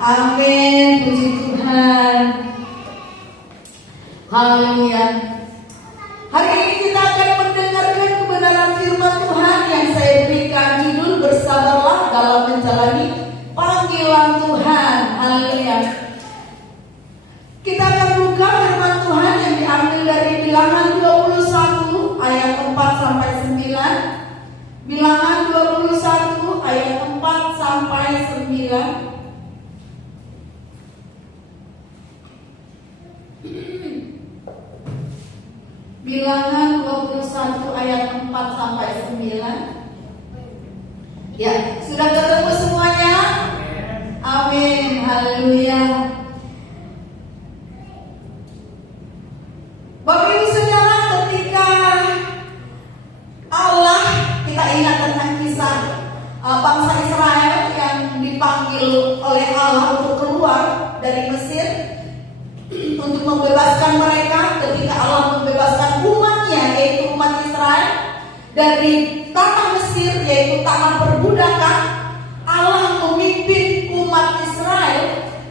Amin, puji Tuhan. Haleluya. Hari ini kita akan mendengarkan kebenaran firman Tuhan yang saya berikan judul bersabarlah dalam menjalani panggilan Tuhan. Haleluya. Kita akan buka firman Tuhan yang diambil dari Bilangan 21 ayat 4 sampai 9. Bilangan 21 ayat 4 sampai 9. Bilangan 21 ayat 4 sampai 9. Ya, sudah ketemu semuanya? Amin. Haleluya. Bapak Ibu Saudara, ketika Allah, kita ingat tentang kisah bangsa Israel yang dipanggil oleh Allah untuk keluar dari Mesir untuk membebaskan mereka. Ketika Allah membebaskan umatnya, yaitu umat Israel, dari tanah Mesir, yaitu tanah perbudakan, Allah memimpin umat Israel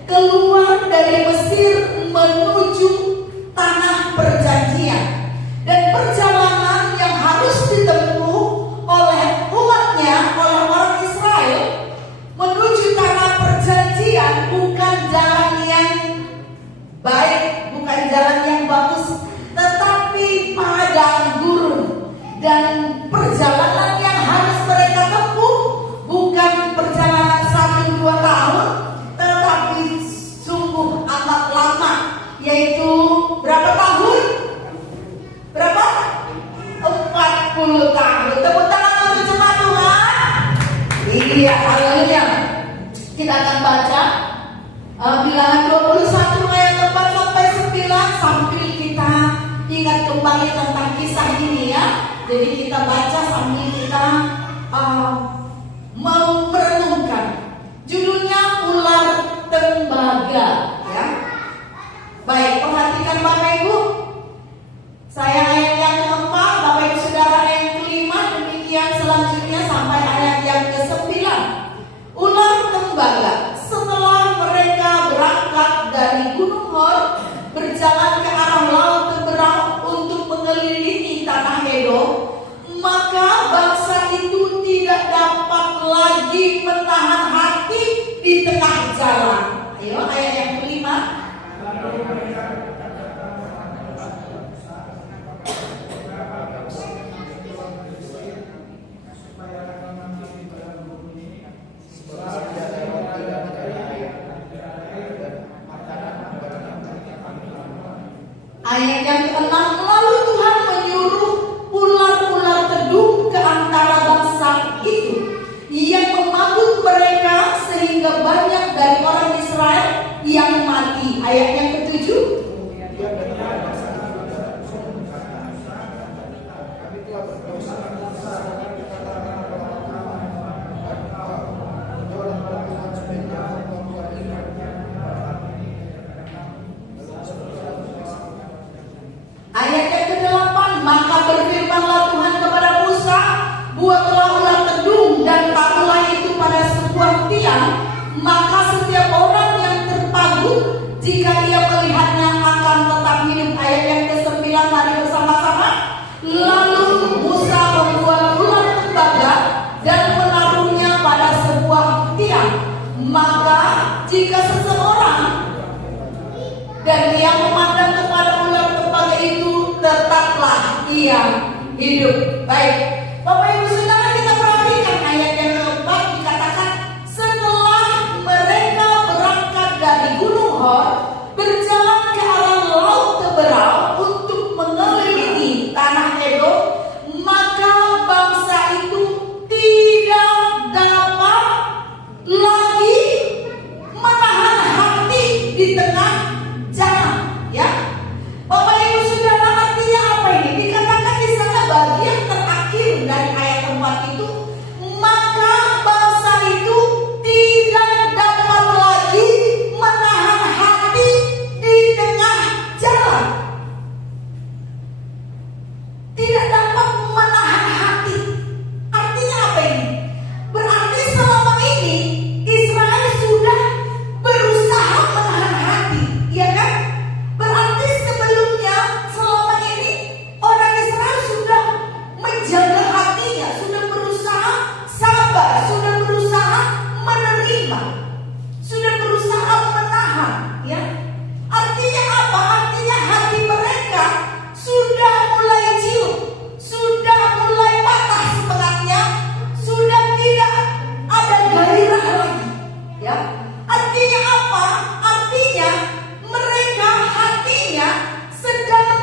keluar dari Mesir menuju tanah perjanjian. Dan perjalanan yang harus ditempuh oleh umatnya, oleh orang Israel menuju tanah perjanjian bukan jalan yang baik, bukan jalan yang bagus, tetapi padang gurun. Dan perjalanan yang harus mereka tempuh bukan perjalanan 1-2 tahun, tetapi sungguh amat lama, yaitu berapa tahun? Berapa? 40 tahun. Tepuk tangan untuk jemaat Tuhan. Iya, haleluya. Kita akan baca Bilangan 21 ayat 4 sampai 9 sambil kita ingat kembali tentang kisah ini ya. Jadi kita baca sambil kita mau merenungkan. Judulnya Ular Tembaga ya. Baik, perhatikan Bapak Ibu. Saya ayat yang keempat, Bapak Ibu Saudara ayat kelima, demikian selanjutnya sampai ayat yang ke-9. Ular tembaga. Setelah mereka berangkat dari Gunung Hor, berjalan ke arah Laut Teberau untuk mengelilingi tanah Edom, maka bangsa itu tidak dapat lagi menahan hati di tengah jalan. Ayo, ayat yang kelima. Ayat yang ke-6, lalu Tuhan menyuruh ular-ular tedung ke antara bangsa itu yang memabuk mereka sehingga banyak dari orang Israel yang mati. Ayat yang ke-7. Ayat yang ke-8, maka berfirmanlah Tuhan kepada Musa, buatlah ular tedung dan taruhlah itu pada sebuah tiang, maka setiap orang yang terpagut jika ia melihatnya akan tetap hidup. Ayat yang ke-9, mari bersama-sama. Lalu Musa membuat ular tembaga dan menaruhnya pada sebuah tiang, maka jika seseorang dan dia memandang kepada ular tembaga itu, tetaplah ia hidup. Baik, Bapak Ibu Saudara, kita perhatikan ayat yang keempat, dikatakan setelah mereka berangkat dari Gunung Hor, berjalan ke arah Laut Teberau untuk mengelilingi tanah Edom, maka bangsa itu tidak dapat lagi menahan hati di tengah jalan ya. Bapak Ibu Saudara, artinya apa ini? Dikatakan di sana bagian terakhir dari ayat 4 gairah lagi. Ya, artinya apa? Artinya mereka hatinya sedang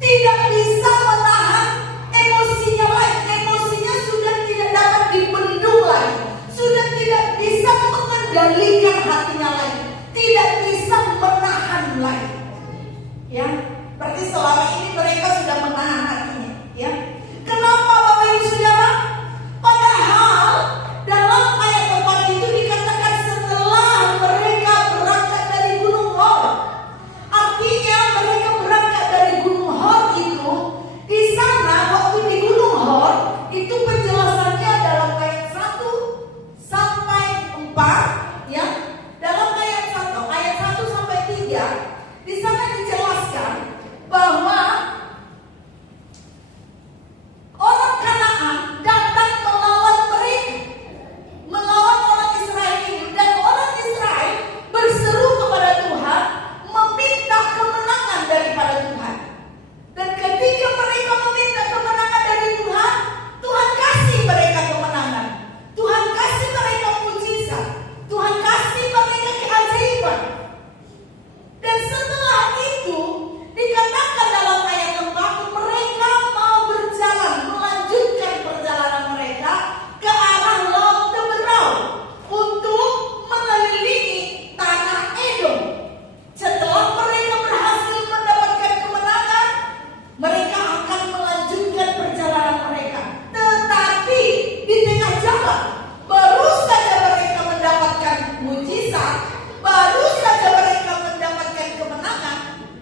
tidak bisa menahan emosinya lagi. Emosinya sudah tidak dapat dibendung lagi, sudah tidak bisa mengendalikan hatinya lagi, tidak bisa menahan lagi. Ya, berarti selama ini mereka sudah menahan hatinya. Ya, kenapa Bapak Ibu Saudara? Padahal dalam ayat depan itu dikatakan setelah mereka berangkat dari Gunung Hor. Artinya mereka berangkat dari Gunung Hor itu, di sana waktu di Gunung Hor itu penjelasannya dalam ayat 1 sampai 4, ya. Dalam ayat 1 sampai 3 di sana dijelaskan bahwa orang Kanaan datang melawan mereka, melawan orang Israel ini, dan orang Israel berseru kepada Tuhan, meminta kemenangan daripada Tuhan. Dan ketika mereka meminta kemenangan dari Tuhan, Tuhan kasih mereka kemenangan, Tuhan kasih mereka mujizat, Tuhan kasih mereka keajaiban. Dan setelah itu dikatakan dalam ayat 4, mereka mau berjalan, melanjutkan perjalanan mereka ke arah Laut Teberau untuk mengelilingi tanah Edom. Setelah mereka berhasil mendapatkan kemenangan, mereka akan melanjutkan perjalanan mereka. Tetapi di tengah jalan, baru saja mereka mendapatkan mujizat, baru saja mereka mendapatkan kemenangan,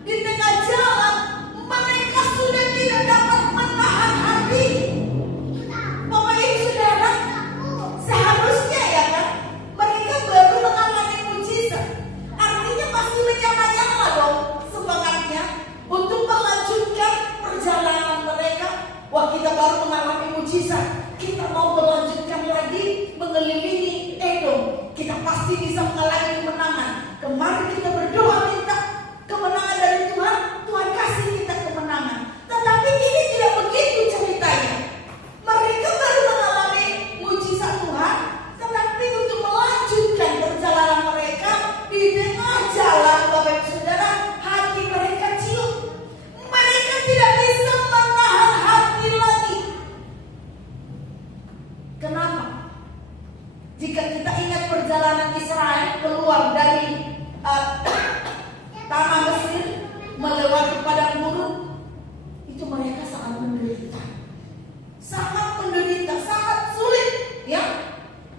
di tengah jalan mereka sudah tidak dapat menahan hati. Bapak Ibu Saudara, seharusnya ya kan, mereka baru mengalami mujizat, artinya masih menyala-nyala dong semangatnya untuk melanjutkan perjalanan mereka. Wah, kita baru mengalami mujizat, kita mau melanjutkan lagi mengelilingi Edom, kita pasti bisa mengalami kemenangan. Kemarin kita berdoa minta kemenangan dari Tuhan, Tuhan kasih kita kemenangan. Tetapi ini tidak begitu ceritanya. Mereka baru mengalami mujizat Tuhan, tetapi untuk melanjutkan perjalanan mereka di tengah jalan, Bapak Ibu Saudara, hati mereka ciut. Mereka tidak bisa menahan hati lagi. Kenapa? Jika kita ingat perjalanan Israel keluar dari tanah Mesir melewati padang gurun, itu mereka sangat menderita, sangat sulit. Ya,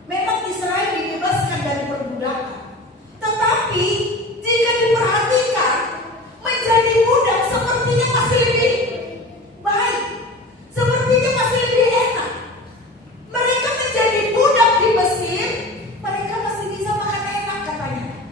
memang Israel dibebaskan dari perbudakan, tetapi jika diperhatikan menjadi budak sepertinya masih lebih baik, sepertinya masih lebih enak. Mereka menjadi budak di Mesir, mereka masih bisa makan enak katanya.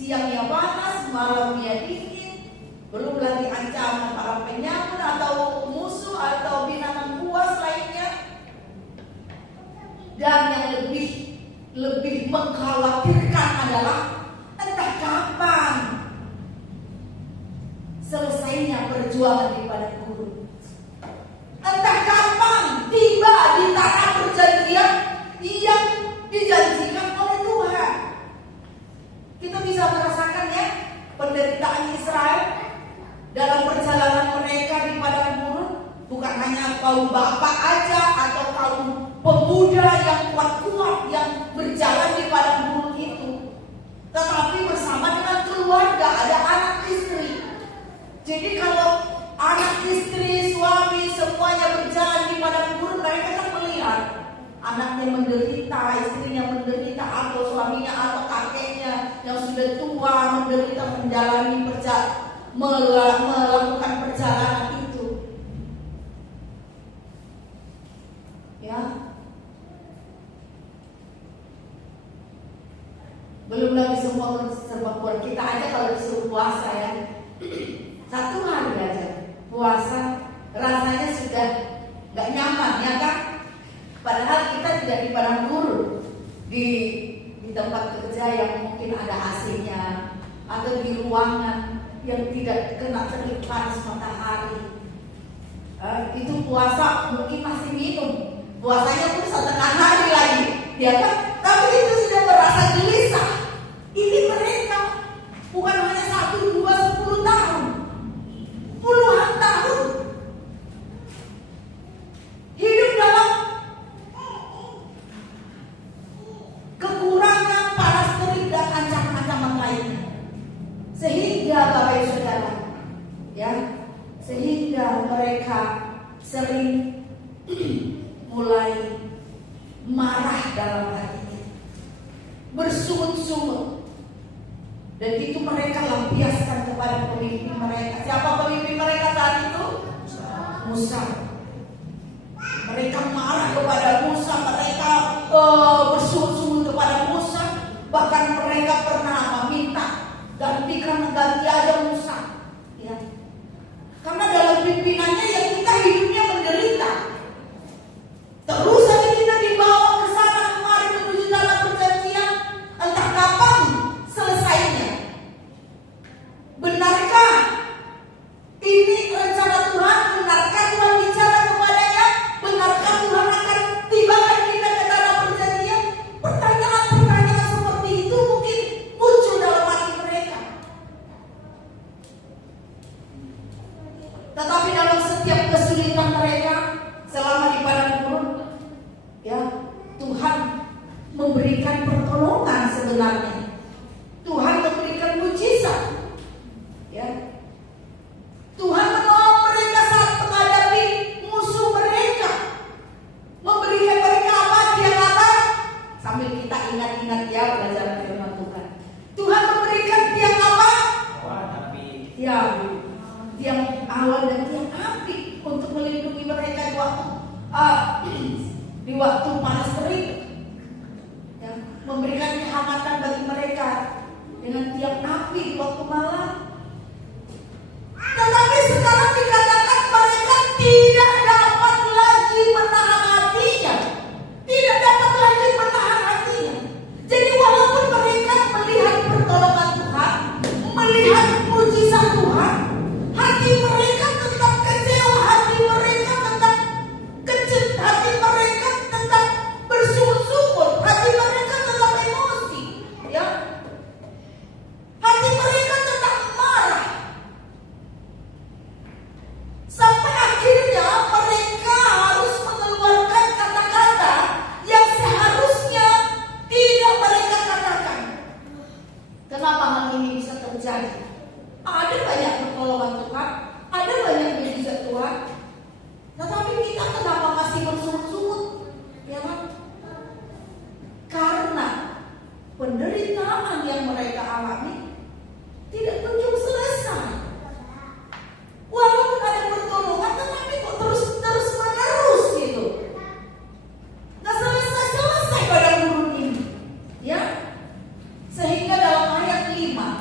siangnya panas, malamnya dingin, belum lagi ancaman para penyamun atau musuh atau binatang buas lainnya. Dan yang lebih mengkhawatirkan adalah entah kapan selesainya perjuangan di padang gurun. Entah kapan tiba di tanah perjanjian yang dijanjikan oleh Tuhan. Kita bisa merasakan ya penderitaan Israel dalam perjalanan mereka di padang gurun. Bukan hanya kaum bapak aja atau kaum pemuda yang kuat-kuat yang berjalan di padang gurun itu, tetapi bersama dengan keluarga, ada anak istri. Jadi kalau anak istri, suami semuanya berjalan di padang gurun, mereka kan melihat anaknya menderita, istrinya menderita, atau suaminya atau kakeknya yang sudah tua menderita menjalani melakukan perjalanan itu. Ya. Belum lagi semua serba kurang. Kita aja kalau disuruh puasa ya, 1 hari aja puasa rasanya sudah gak nyaman ya kan. Padahal kita tidak di padang gurun, di tempat kerja yang mungkin ada AC-nya, atau di ruangan yang tidak kena terik panas matahari. Itu puasa mungkin masih minum, puasanya pun 1,5 hari lagi, ya kan? Tapi itu sudah merasa gelisah. Ini mereka bukan hanya 1, 2, 10 tahun, puluhan tahun hidup dalam kekurangan, panas terik dan ancaman-ancaman lainnya. Sehingga Bapak Ibu Saudara, ya, sehingga mereka sering mulai marah dalam hatinya, bersungut-sungut, dan itu mereka lampiaskan kepada pemimpin mereka. Siapa pemimpin mereka saat itu? Musa. Mereka marah kepada Musa, mereka bersungut-sungut kepada Musa, bahkan mereka pernah meminta ganti aja Musa, ya. Karena dalam pimpinannya yang kita hidupnya menderita. Terus saja kita dibawa ke sana kemari menuju tanah perjanjian, entah kapan selesainya. Benarkah ini rencana Tuhan? Benarkah Tuhan bicara kepadanya? Benarkah Tuhan akan tibakan kita ke tanah perjanjian? Pertanyaan-pertanyaan seperti itu mungkin muncul dalam hati mereka. Tetapi dalam setiap kesulitan mereka selama di padang gurun, ya, Tuhan memberikan pertolongan sebenarnya. Tuhan memberikan mujizat, ya. Tuhan menolong mereka saat menghadapi musuh mereka, memberikan mereka apa? Dia kata, sambil kita ingat-ingat ya belajar firman Tuhan. Tuhan memberikan tiang apa? Tiang awan dan tiang api untuk melindungi mereka di waktu panas terik, ya, memberikan kehangatan bagi mereka dengan tiang api di waktu malam. Tetapi sekarang dikatakan mereka tidak dapat lagi menahan hatinya, tidak dapat lagi menahan hatinya. Jadi walaupun mereka melihat pertolongan Tuhan, melihat mujizat Tuhan, hati mereka tetap kecewa, hati mereka tetap kecil, hati mereka tetap bersungut-sungut, hati mereka tetap emosi, ya. Hati mereka tetap marah. Sampai akhirnya mereka harus mengeluarkan kata-kata yang seharusnya tidak mereka katakan. Kenapa hal ini bisa terjadi? Ada banyak pertolongan Tuhan, ada banyak mujizat Tuhan, tetapi kita kenapa masih bersungut-sungut? Ya kan? Karena penderitaan yang mereka alami tidak kunjung selesai. Walaupun ada pertolongan, tetapi kok terus menerus gitu. Nggak selesai padang gurun ini, ya. Sehingga dalam ayat 5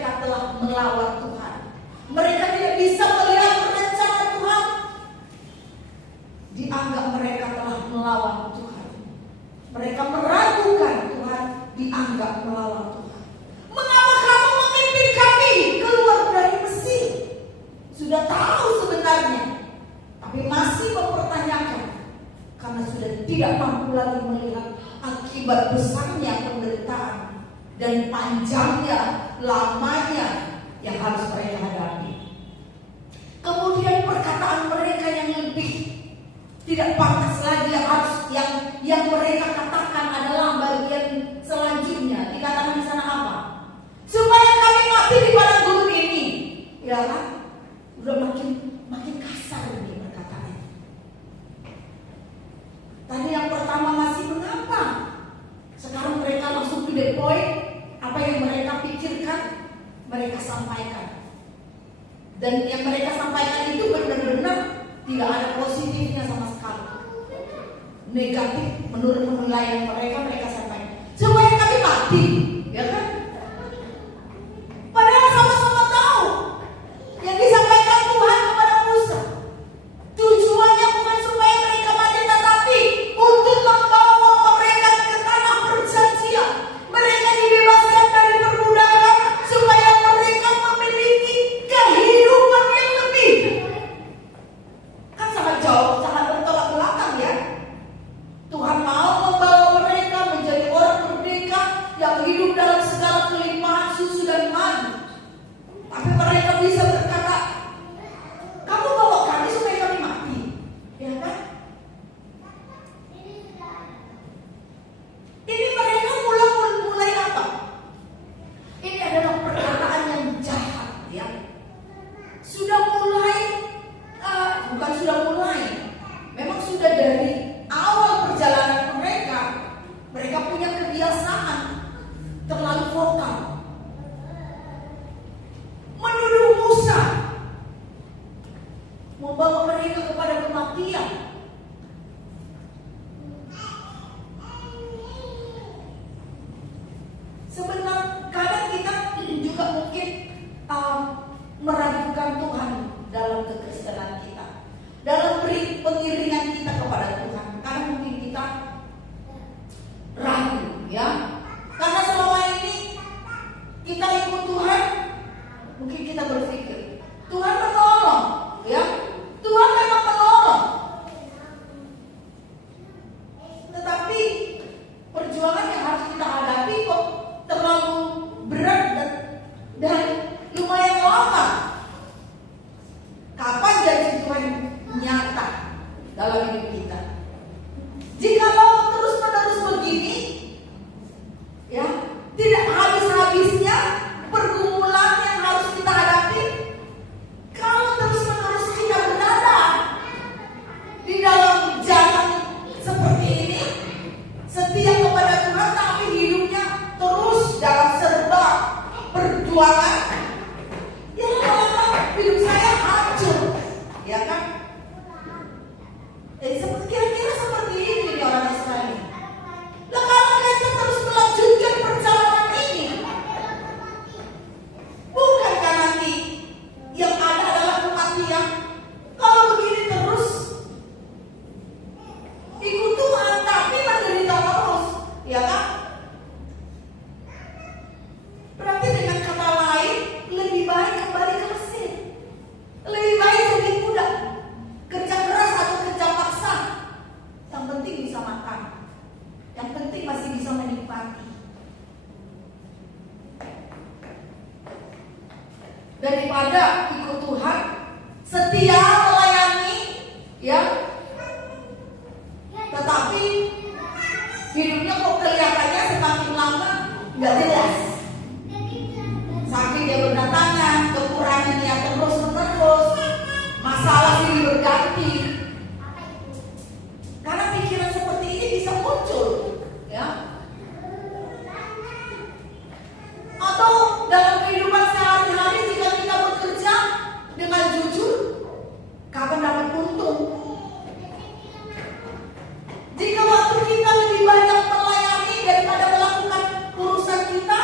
mereka telah melawan Tuhan. Mereka tidak bisa melihat rencana Tuhan. Dianggap mereka telah melawan Tuhan. Mereka meragukan Tuhan, dianggap melawan Tuhan. Mengapa kamu memimpin kami keluar dari Mesir? Sudah tahu sebenarnya, tapi masih mempertanyakan karena sudah tidak mampu lagi melihat akibat besarnya penderitaan dan panjangnya, lamanya yang harus mereka hadapi. Kemudian perkataan mereka yang lebih tidak pantas lagi yang mereka katakan adalah bagian selanjutnya. Dikatakan di sana apa? Supaya kami mati di padang gurun ini. Ya kan? Udah makin kasar ini perkataannya. Tadi yang pertama masih mengapa? Sekarang mereka langsung to the point. Apa yang mereka pikirkan, mereka sampaikan. Dan yang mereka sampaikan itu benar-benar tidak ada positifnya sama sekali. Negatif menurut penilaian mereka sampaikan. Supaya kami mati, ya kan? Padahal sama-sama tahu yang disampaikan Tuhan kepada Musa, tujuannya bukan supaya mereka mati, tetapi untuk membawa mereka ke tanah perjanjian. Mereka dibebaskan dari perbudakan supaya mereka memiliki kehidupan yang lebih. Kan sangat jauh, sangat bertolak belakang ya. Tuhan mau membawa mereka menjadi orang merdeka yang hidup dalam segala kelimpahan susu dan madu. Tapi mereka bisa berkata, kamu bawa kami supaya kami mati, ya kan? Ini mereka mulai apa? Ini adalah perkataan yang jahat, ya. Sudah mulai, bukan sudah mulai, memang sudah dari awal perjalanan mereka punya kebiasaan terlalu vokal. Menuduh Musa, membawa mereka kepada kematian. Sebenarnya kadang kita juga mungkin meragukan Tuhan dalam kekristenan kita, dalam pengiringan kita kepada Tuhan. Karena mungkin kita ragu, ya. Karena selama ini kita ikut Tuhan, mungkin kita berpikir Tuhan menolong, ya. Tuhan memang menolong. Tetapi perjuangan yang harus kita hadapi kok terlalu berat dan lumayan lama. Kapan janji Tuhan nyata dalam hidup kita? Jika mau terus-menerus begini, ya, tidak habis-habisnya pergumulan yang harus kita hadapi. Kalau terus-menerus kita berada di dalam jalan seperti ini, setia kepada Tuhan, tapi hidupnya terus dalam serba perjuangan, ya lama-lama hidup saya hancur, ya kan? Kira-kira seperti ini nih orang Israel. Nah, kalau kita terus melanjutkan perjalanan ini, bukankah nanti yang ada adalah kematian? Kalau begini terus, ikut Tuhan tapi menderita terus, ya kan? Berarti dengan kata lain, lebih baik kembali ke Mesir. Lebih baik jadi budak, kerja keras atau kerja paksa. Yang penting bisa makan, yang penting masih bisa menikmati. Daripada ikut Tuhan, setia melayani, ya, tetapi hidupnya kok kelihatannya semakin lama nggak jelas. Saking dia berdatangan, kekurangan dia terus-menerus, masalah ini berganti. Karena pikiran seperti ini bisa muncul, ya. Atau dalam kehidupan sehari-hari jika kita bekerja dengan jujur, kapan dapat untung? Jika waktu kita lebih banyak melayani daripada melakukan urusan kita,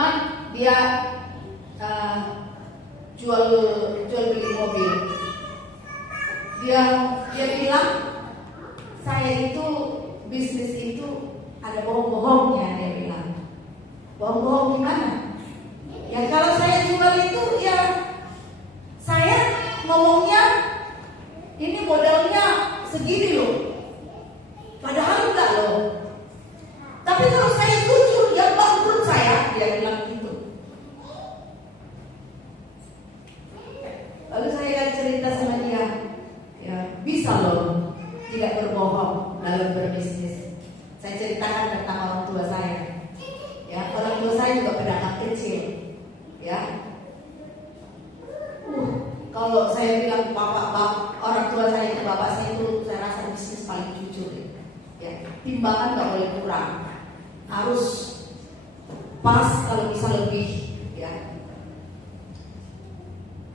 teman dia jual beli mobil. Dia bilang, saya itu bisnis itu ada bohong-bohongnya. Dia bilang, bohong-bohong gimana? Ya kalau saya jual itu ya saya ngomongnya ini modalnya segini loh, padahal enggak loh. Tapi kalau saya jujur ya bangkrut saya, dia bilang gitu. Lalu saya kan cerita sama dia, ya bisa loh tidak berbohong dalam berbisnis. Saya ceritakan tentang orang tua saya. Ya, orang tua saya juga pedagang kecil. Ya, kalau saya bilang orang tua saya itu bapak saya itu, saya rasa bisnis paling jujur. Ya, timbangan nggak boleh kurang, harus pas, kalau bisa lebih.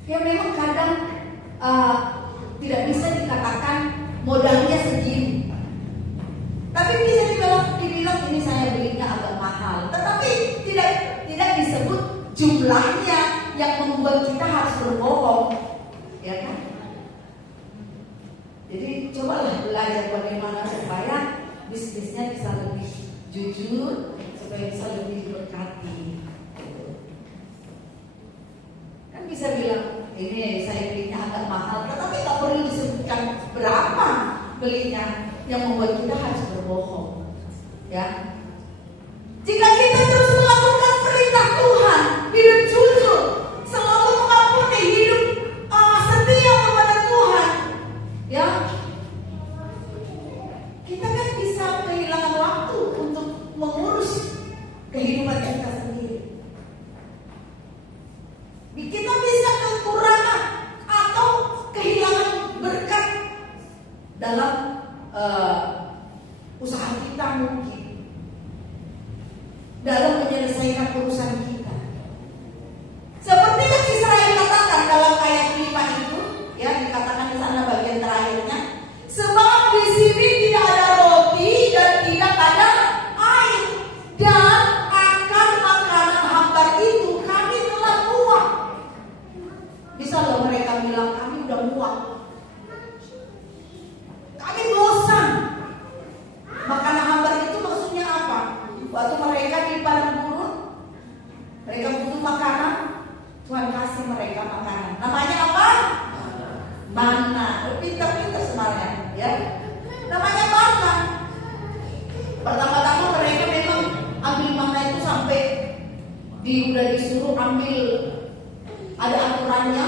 Ya memang kadang tidak bisa dikatakan modalnya segini, tapi bisa dibilang ini saya belinya agak mahal, tetapi tidak disebut jumlahnya yang membuat kita harus berbohong, ya kan? Jadi cobalah belajar bagaimana supaya bisnisnya bisa lebih jujur, supaya bisa lebih berkati. Kan bisa bilang ini saya belinya agak mahal, tetapi tak perlu disebutkan berapa belinya yang membuat kita harus berbohong. Ya, jika kita terus melakukan perintah Tuhan, hidup jujur, selalu mengampuni, hidup setia kepada Tuhan, ya, kita kan bisa kehilangan waktu untuk mengurus kehidupan kita sendiri. Kita bisa kekurangan atau kehilangan berkat dalam usaha kita, mungkin dalam menyelesaikan urusan kita. Seperti yang Israel katakan dalam ayat 5 itu, ya, dikatakan di sana bagian terakhirnya, sebab di sini tidak ada roti dan tidak ada air, dan akan makanan hambar itu kami telah muak. Bisa loh mereka bilang kami udah muak, kami bosan. Makanan hambar itu maksudnya apa? Waktu mereka di padang gurun, mereka butuh makanan, Tuhan kasih mereka makanan. Namanya apa? Mana? Pintar-pintar sebenarnya, ya. Namanya mana? Pertama-tama mereka memang ambil mana itu sampai udah disuruh ambil, ada aturannya,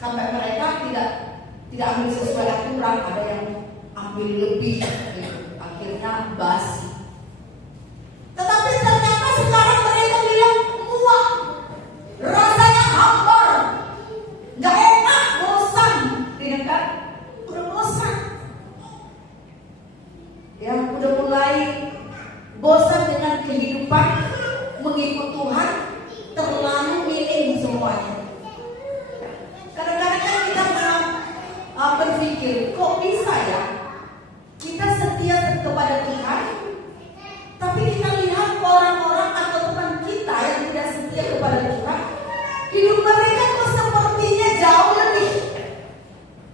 sampai mereka tidak ambil sesuai aturan, ada yang ambil lebih, akhirnya basi. Tetapi ternyata sekarang mereka bilang muak, rasanya hambar, nggak enak, bosan, kan? Udah bosan, ya, udah mulai bosan dengan kehidupan mengikut Tuhan, terlalu minim semuanya. Kadang-kadang kan kita berpikir, kok bisa ya kita setia kepada Tuhan, tapi kita lihat orang-orang atau teman kita yang tidak setia kepada Tuhan, hidup mereka kok sepertinya jauh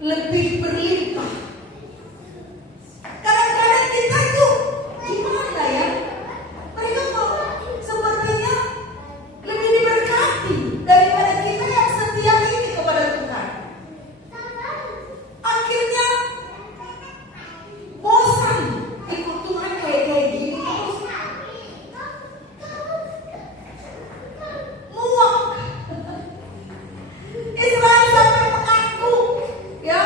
lebih berlimpah. Kadang-kadang kita itu gimana ya, mereka kok sepertinya lebih diberkati daripada kita yang setia ini kepada Tuhan. Akhirnya bosan ikut Tuhan kayak gini, muak. Israel sampai mengaku, ya,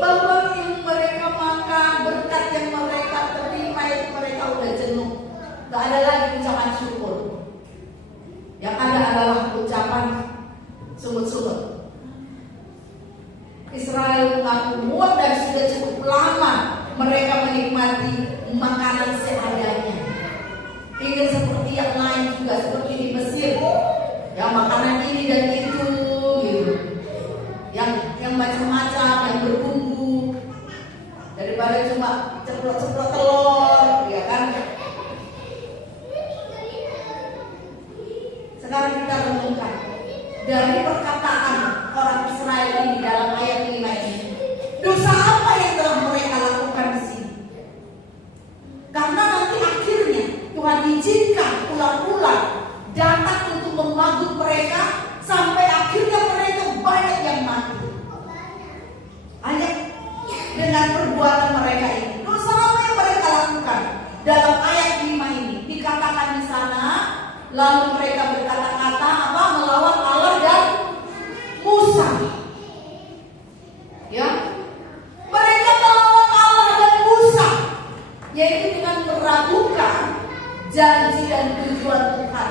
bahwa yang mereka makan, berkat yang mereka terima itu mereka udah jenuh, gak ada lagi ucapan syukur. Yang ada adalah ucapan sungut-sungut. Israel mengaku muak dan sudah cukup lama mereka menikmati makanan seadanya. Ingin seperti yang lain juga, seperti di Mesir, ya, makanan ini dan itu, gitu, yang macam-macam, yang berbumbu, daripada cuma ceplok-ceplok telur, ya kan? dari perkataan orang Israel ini dalam ayat 5 ini. Dosa apa yang telah mereka lakukan di sini? Karena nanti akhirnya Tuhan izinkan ular-ular datang untuk memagut mereka sampai akhirnya mereka banyak yang mati. Hanya dengan perbuatan mereka ini. Dosa apa yang mereka lakukan? Dalam ayat 5 ini dikatakan di sana, lalu mereka berkata-kata apa? Melawan Allah dan Musa. Ya. Mereka melawan Allah dan Musa, yaitu dengan meragukan janji dan tujuan Tuhan.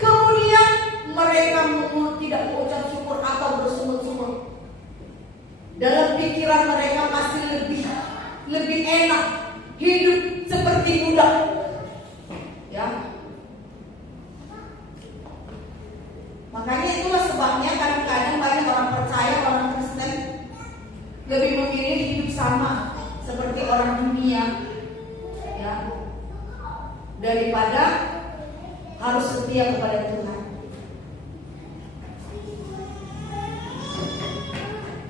Kemudian mereka tidak mengucap syukur atau bersungut-sungut. Dalam pikiran mereka masih lebih enak hidup seperti budak. Ya. Makanya itulah sebabnya kadang-kadang banyak orang percaya, orang Kristen lebih memilih hidup sama seperti orang dunia, ya, daripada harus setia kepada Tuhan.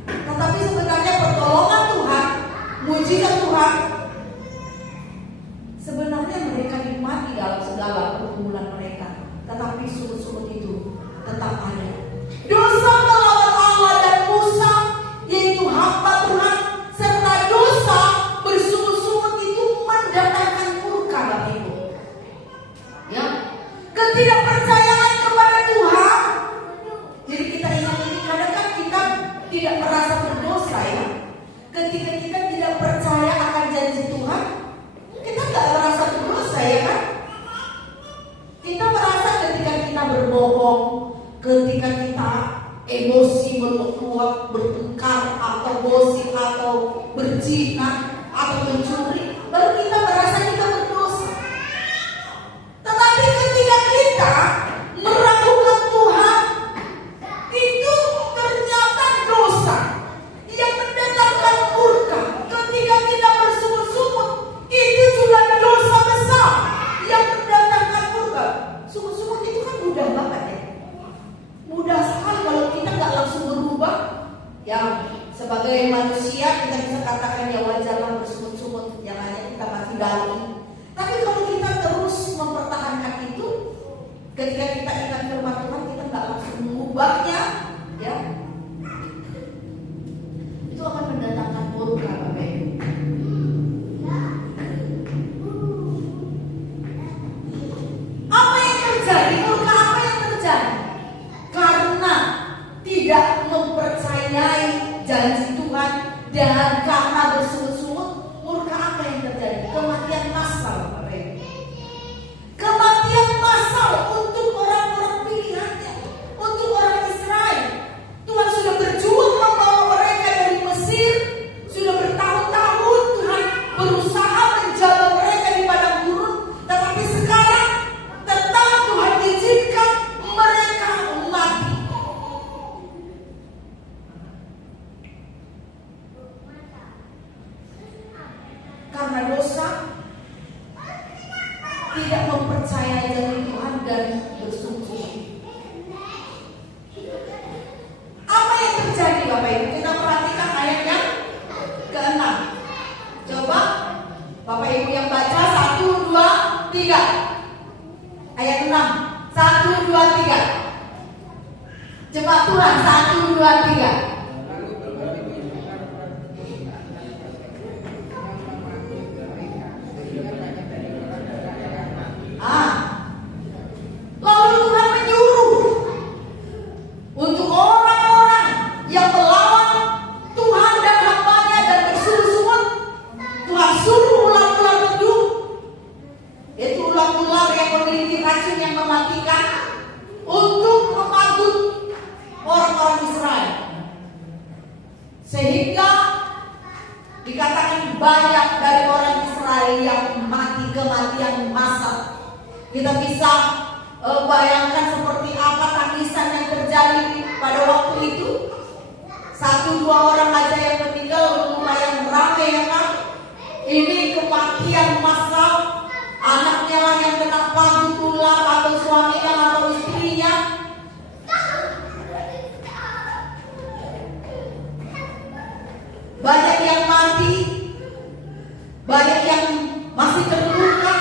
Tetapi sebenarnya pertolongan Tuhan, mujizat Tuhan, sebenarnya mereka nikmati dalam segala pergumulan mereka. Tetapi sungut-sungut itu tetap ada. Dosa melawan Allah dan Musa, yaitu hamba Tuhan, serta dosa bersungut-sungut itu mendatangkan murka Bapak Ibu. Ya, ketidakpercayaan kepada Tuhan. Jadi kita ingat ini, kadang kan kita tidak merasa berdosa ya. Ketika kita tidak percaya akan janji Tuhan, kita nggak merasa berdosa ya kan? Kita merasa ketika kita berbohong, ketika kita emosi meluap, bertengkar atau gosip atau berzina atau mencuri, baru kita merasa kita berdosa. Tetapi ketika kita meragukan Tuhan, itu ternyata dosa yang mendatangkan murka. Ketika kita bersungut-sungut, itu juga dosa besar yang mendatangkan murka. Sungut-sungut itu kan mudah banget ya. Mudah sekali kalau kita nggak langsung berubah. Ya, sebagai manusia kita bisa katakan ya wajarlah bersungut-sungut, yang hanya kita masih daging. Tapi kalau kita terus mempertahankan itu, ketika kita ingat firman Tuhan, kita nggak langsung mengubahnya, ya, itu akan mendatangkan murka Bapak Ibu. Apa yang terjadi? Murka apa yang terjadi? Karena tidak mempercayai janji Tuhan dan karena bersungut-sungut, murka apa yang terjadi? Kematian massal Bapak Ibu. Kematian massal untuk orang-orang pilihannya, untuk orang Israel. Tuhan sudah berjuang membawa mereka dari Mesir, sudah bertahun-tahun Tuhan berusaha menjaga mereka di padang gurun, tetapi sekarang tetap Tuhan izinkan mereka mati. Karena dosa, tidak mempercayai janji Tuhan dan bersungguh-sungguh. Apa yang terjadi Bapak Ibu? Kita perhatikan ayat yang ke-6. Coba Bapak Ibu yang baca 1, 2, 3. Ayat 6. 1, 2, 3. Cepat Tuhan, 1, 2, 3. Lalu Tuhan menyuruh untuk orang-orang yang melawan Tuhan dan hamba-Nya dan bersungut-sungut, Tuhan suruh ular-ular bedug, yaitu ular-ular yang memiliki racun yang mematikan, untuk memagut orang-orang Israel. Sehingga dikatakan banyak dari orang Israel yang mati kematian massal. Kita bisa bayangkan seperti apa tangisan yang terjadi pada waktu itu. 1-2 orang aja yang meninggal lumayan ramai ya kan. Ini kematian massal. Anaknya lah yang kena pagu tular atau suami masih terluka,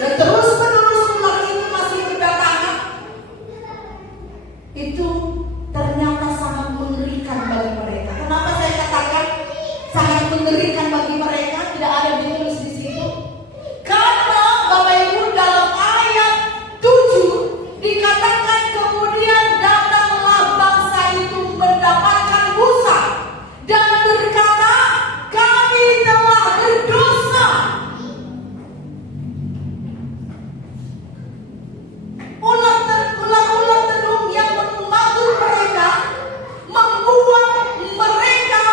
dan terus menerus ular itu masih berdatangan, itu ternyata sangat mengerikan bagi mereka. Kenapa saya katakan sangat mengerikan bagi mereka? Tidak ada ditulis di situ. Karena Bapak Ibu, dalam ayat 7 dikatakan kemudian datanglah bangsa itu mendapatkan Musa dan berkata, kami telah berdosa. Ular-ular tenung yang memakan mereka membuat mereka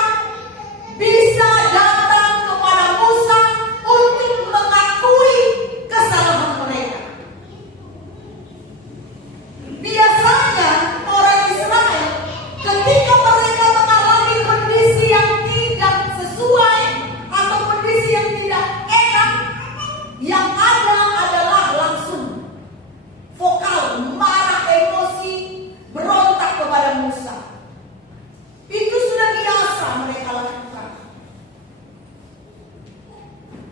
bisa datang kepada Musa untuk mengakui kesalahan mereka. Biasanya orang Israel ketika mereka mengalami kondisi yang tidak sesuai atau kondisi yang tidak enak, yang ada adalah langsung vokal, marah, emosi, berontak kepada Musa. Itu sudah biasa mereka lakukan.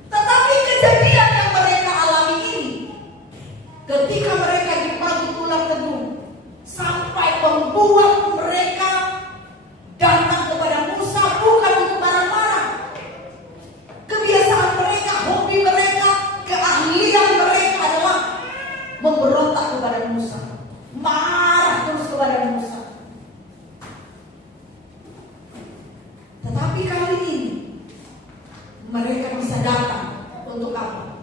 Tetapi kejadian yang mereka alami ini, ketika mereka dipagut ular tegung, sampai membuat mereka datang kepada Musa bukan untuk marah-marah. Kebiasaan mereka, hobi mereka, keahlian mereka adalah memberontak kepada Musa, marah terus kepada Musa. Tetapi kali ini mereka bisa datang untuk apa?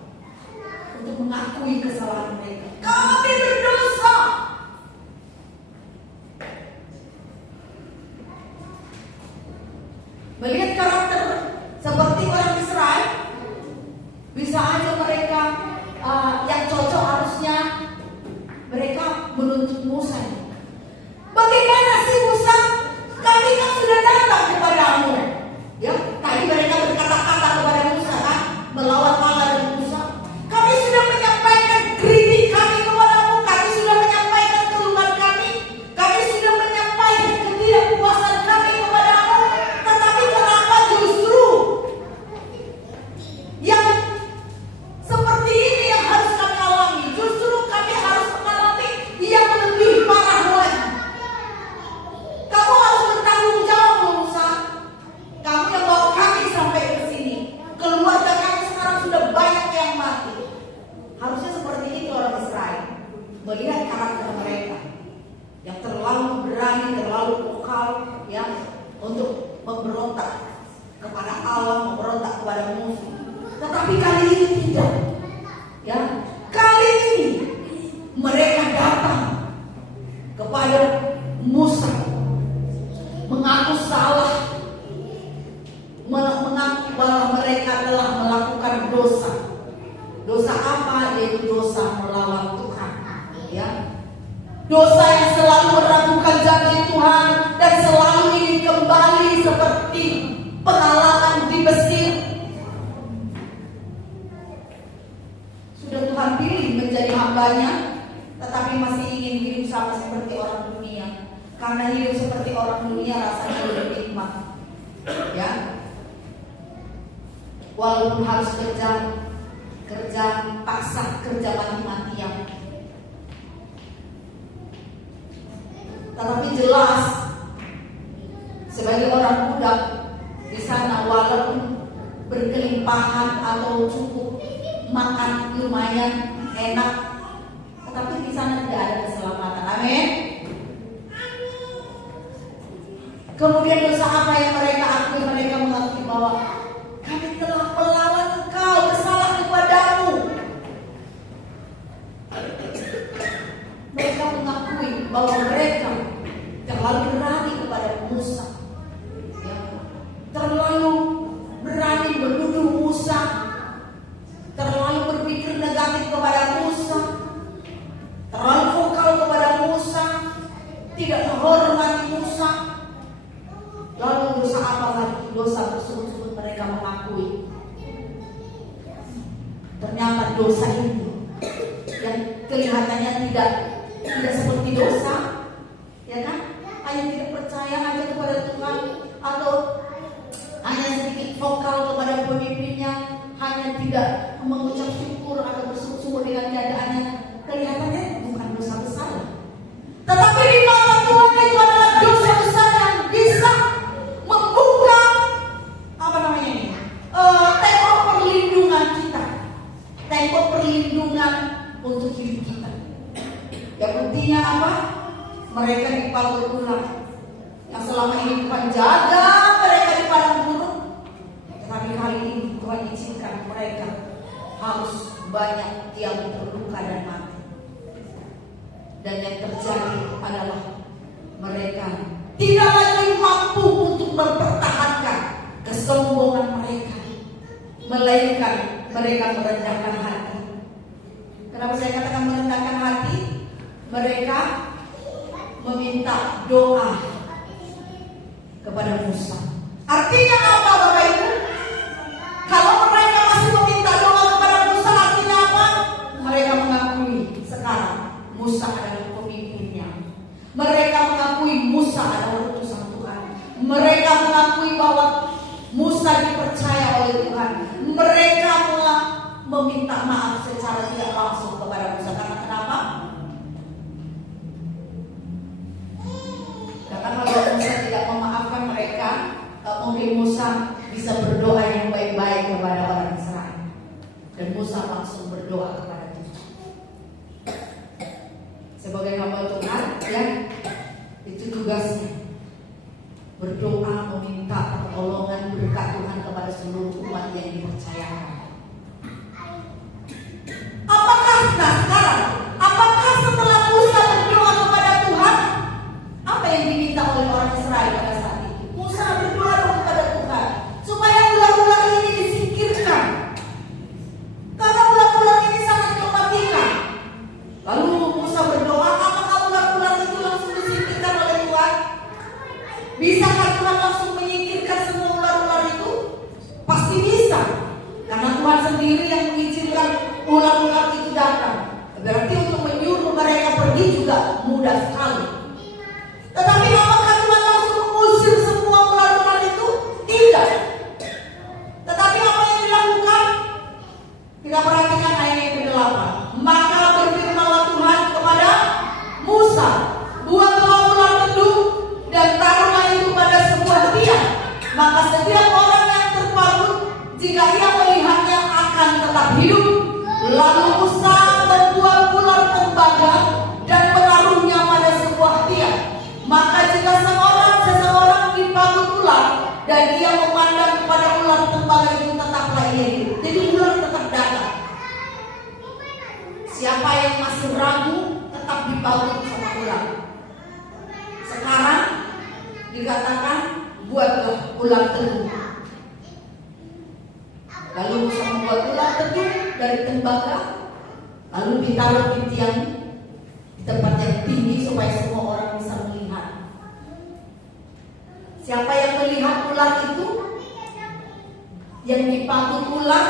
Untuk mengakui kesalahan mereka. Kami berdosa. Melihat karakter seperti orang Israel, bisa aja mereka yang cocok harusnya mereka menuntut Musa. Bagaimana sih Musa? Kami kan sudah datang kepadamu. Ya, tadi mereka berkata-kata kepada Musa kan, melawan Allah dan Musa. Kami sudah menyampaikan kritik kami kepadamu, kami sudah menyampaikan keluhan kami sudah menyampaikan ketidakpuasan kami kepadamu. Tetapi kenapa justru yang seperti ini yang harus kami alami? Justru kami harus mengalami yang lebih parah lagi. Kamu harus bertanggung jawab, Musa. Kamu yang bawa kami sampai ke sini. Keluarga kami sekarang sudah banyak yang mati. Harusnya seperti itu orang Israel. Melihat karakter mereka yang terlalu berani, terlalu vokal, ya, untuk memberontak kepada Allah, memberontak kepada musuh. Tetapi kali ini tidak. Ya, kali ini mereka datang kepada Musa, mengaku salah, mengaku bahwa mereka telah melakukan dosa. Dosa apa? Yaitu dosa melawan Tuhan. Ya, dosa yang selalu meragukan janji Tuhan dan selalu ingin kembali seperti pengalaman di Mesir. Sudah Tuhan pilih menjadi hambanya, tetapi masih ingin hidup sama seperti orang dunia. Karena hidup seperti orang dunia rasanya lebih nikmat. Ya, walaupun harus kerja paksa, kerja mati-matian. Tetapi jelas sebagai orang budak di sana, walaupun berkelimpahan atau cukup makan lumayan enak, tetapi di sana tidak ada keselamatan. Amin. Kemudian dosa apa yang mereka akui? Mereka mengakui bahwa kami telah melawan Engkau, bersalah kepadamu. Mereka mengakui bahwa mereka terlalu berani kepada Musa, ya, terlalu berani menuduh Musa, terlalu berpikir negatif kepada Musa, terlalu vokal kepada Musa, tidak menghormati Musa. Lalu dosa apa lagi? Dosa tersebut mereka mengakui. Ternyata dosa ini yang kelihatannya tidak seperti dosa, ya kan? Hanya tidak percaya aja kepada Tuhan, atau hanya sedikit vokal kepada pemimpinnya, hanya tidak mengucap syukur atau bersyukur dengan keadaannya, kelihatannya bukan dosa besar. Tetapi di mata Tuhan itu adalah dosa besar yang bisa membuka tembok perlindungan kita, tembok perlindungan untuk hidup kita. Yang pentingnya apa? Mereka dipanggil ular yang selama ini Tuhan jaga mereka di padang gurun, tetapi kali ini Tuhan izinkan mereka harus banyak yang terluka dan mati. Dan yang terjadi adalah mereka tidak lagi mampu untuk mempertahankan kesombongan mereka, melainkan mereka merendahkan hati. Kenapa saya katakan merendahkan hati? Mereka meminta doa kepada Musa. Artinya apa, Bapak Ibu? Kalau mereka masih meminta doa kepada Musa, artinya apa? Mereka mengakui sekarang Musa adalah pemimpinnya. Mereka mengakui Musa adalah utusan Tuhan. Mereka mengakui bahwa Musa dipercaya oleh Tuhan. Mereka meminta maaf secara tidak langsung kepada Musa. Karena kenapa? Karena kalau Musa tidak memaafkan mereka, mungkin Musa bisa berdoa yang baik-baik kepada orang Israel. Dan Musa langsung berdoa kepada Tuhan. Sebagai hamba Tuhan, ya, itu tugasnya. Berdoa meminta pertolongan berkat Tuhan kepada seluruh umat yang dipercayakan. Apakah setelah Musa berdoa kepada Tuhan, apa yang diminta oleh orang Israel pada saat itu? Musa berdoa kepada Tuhan supaya ular-ular ini disingkirkan, karena ular-ular ini sangat mematikan. Lalu Musa berdoa, apakah ular-ular itu langsung disingkirkan oleh Tuhan? Bisakah Tuhan langsung menyingkirkan semua ular-ular itu? Pasti bisa, karena Tuhan sendiri yang mengizinkan ular-ular itu datang. Berarti untuk menyuruh mereka pergi juga mudah sekali. Tetapi apakah Tuhan langsung mengusir semua ular-ular itu? Tidak. Tetapi apa yang dilakukan? Kita perhatikan ayat yang ke-8. Maka berfirmanlah Tuhan kepada Musa, buatlah ular tedung dan taruhlah itu pada sebuah tiang. Maka setiap orang yang terpagut, jika ia melihatnya akan tetap hidup. Lalu Musa membuat ular tembaga dan menaruhnya pada sebuah tiang. Maka jika seseorang dipagut ular dan ia memandang kepada ular tembaga itu, tetaplah ia hidup. Jadi ular tetap datang. Siapa yang masih ragu tetap dipagut sama ular. Sekarang dikatakan buatlah ular tedung. Lalu Musa membuat ular tedung dari tembaga, lalu ditaruh di tiang di tempat yang tinggi supaya semua orang bisa melihat. Siapa yang melihat ular itu, yang dipagut ular,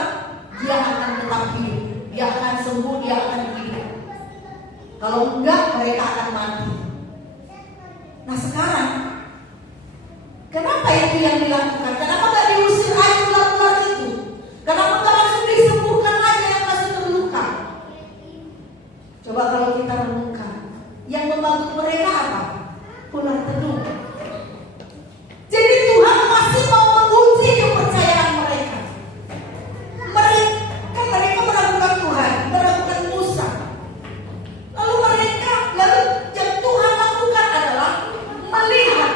dia akan tetap hidup, dia akan sembuh, dia akan hidup. Kalau enggak, mereka akan mati. Nah sekarang, kenapa itu yang dilakukan? Kenapa gak diusir aja ular-ular itu? Kenapa gak langsung disembuhkan aja yang masih terluka? Coba kalau kita renungkan, yang membantu mereka apa? Ular tedung. Jadi Tuhan masih mau menguji kepercayaan mereka. Mereka meragukan Tuhan, meragukan Musa. Lalu yang Tuhan lakukan adalah melihat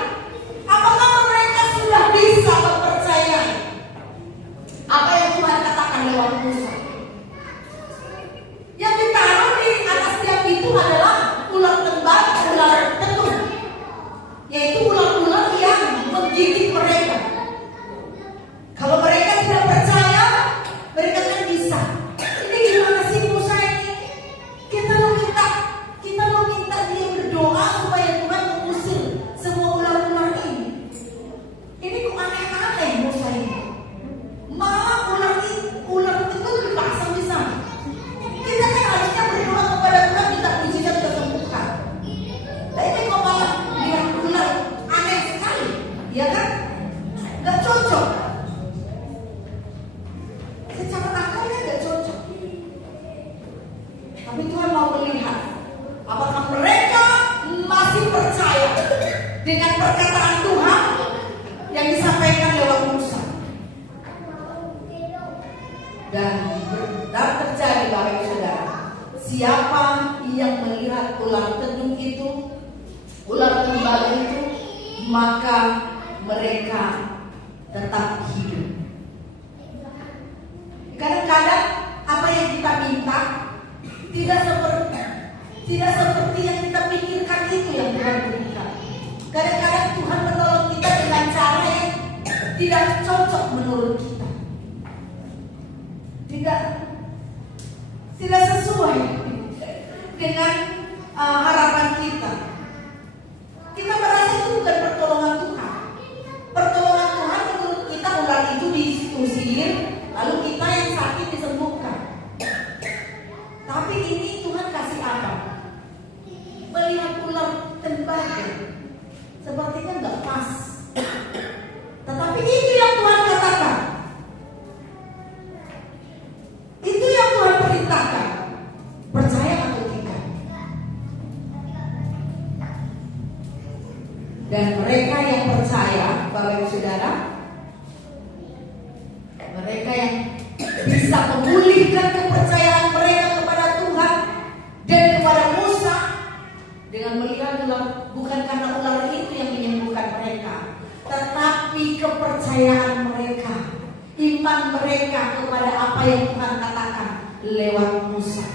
apakah mereka sudah bisa mempercayai dengan perkataan Tuhan yang disampaikan lewat Musa. Dan terjadi Bapak Ibu Saudara, siapa yang melihat ular tedung itu, ular tunggal itu, maka mereka tetap hidup. Kadang-kadang apa yang kita minta tidak seperti yang kita pikirkan itu yang Tuhan berikan. Kadang-kadang Tuhan menolong kita dengan cara yang tidak cocok menurut kita. Tidak sesuai dengan harapan kita. Kita merasa itu bukan pertolongan Tuhan. Pertolongan Tuhan menurut kita ular itu diusir, lalu kita yang sakit disembuhkan. Tapi ini Tuhan kasih apa? Melihat ular tembaga, sepertinya nggak pas. Tetapi itu yang Tuhan katakan. Itu yang Tuhan perintahkan. Percaya atau tidak? Dan mereka yang percaya, Bapak Ibu Saudara, mereka yang bisa memulihkan kepercayaan mereka kepada Tuhan dan kepada Musa dengan melihat ular, bukan karena ular itu yang menyembuhkan mereka, tetapi kepercayaan mereka, iman mereka kepada apa yang Tuhan katakan lewat Musa.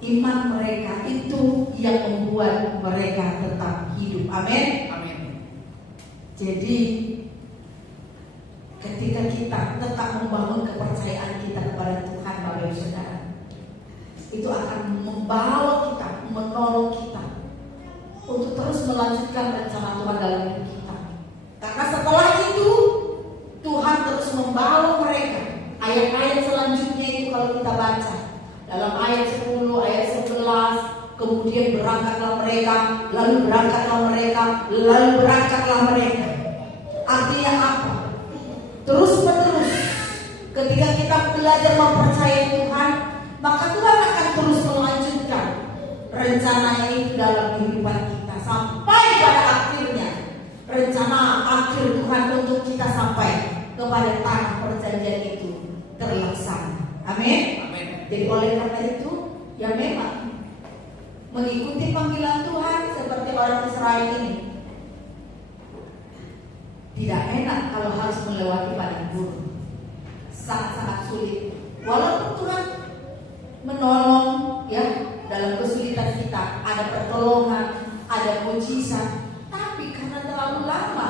Iman mereka itu yang membuat mereka tetap hidup. Amin. Amin. Jadi ketika kita tetap membangun kepercayaan kita kepada Tuhan, Bapak Ibu Saudara, itu akan membawa kita, menolong kita untuk terus melanjutkan rencana Tuhan dalam hidup kita. Karena setelah itu Tuhan terus membawa mereka. Ayat-ayat selanjutnya itu kalau kita baca dalam ayat 10, ayat 11, kemudian berangkatlah mereka, lalu berangkatlah mereka, lalu berangkatlah mereka. Artinya apa? Terus menerus ketika kita belajar mempercayai Tuhan, maka Tuhan akan terus melanjutkan rencananya itu dalam kehidupan kita sampai pada akhirnya rencana akhir Tuhan untuk kita sampai kepada tanah perjanjian itu terlaksana. Amin. Amin. Jadi oleh karena itu, ya memang mengikuti panggilan Tuhan seperti orang Israel ini tidak enak kalau harus melewati padang gurun. Sangat-sangat sulit. Walaupun Tuhan menolong ya dalam kesulitan kita, ada pertolongan, ada mujizat, tapi karena terlalu lama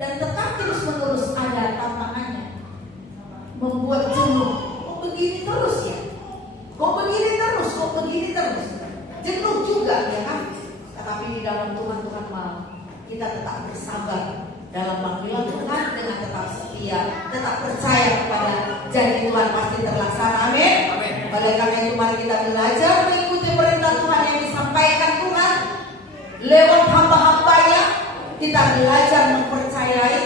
dan tetap terus-menerus ada tantangannya, membuat jenuh. Kok begini terus ya? Kok begini terus? Kok begini terus? Jenuh juga ya kan? Tetapi di dalam Tuhan mau kita tetap bersabar dalam panggilan Tuhan dengan tetap setia, tetap percaya kepada janji Tuhan pasti terlaksana. Amin. Amin. Oleh karena itu mari kita belajar mengikuti perintah Tuhan yang disampaikan Tuhan lewat hamba-hambanya. Kita belajar mempercayai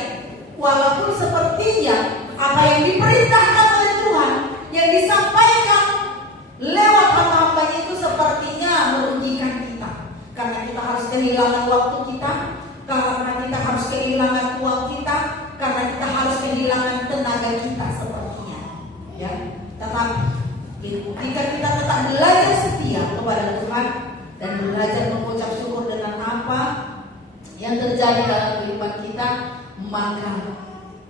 walaupun sepertinya apa yang diperintahkan oleh Tuhan yang disampaikan lewat hamba-hambanya itu sepertinya merugikan kita, karena kita harus kehilangan waktu kita, karena kita harus kehilangan uang kita, karena kita harus kehilangan tenaga kita sepertinya ya. Tetapi jika kita tetap belajar setia kepada Tuhan dan belajar mengucap syukur dengan apa yang terjadi dalam kehidupan kita, maka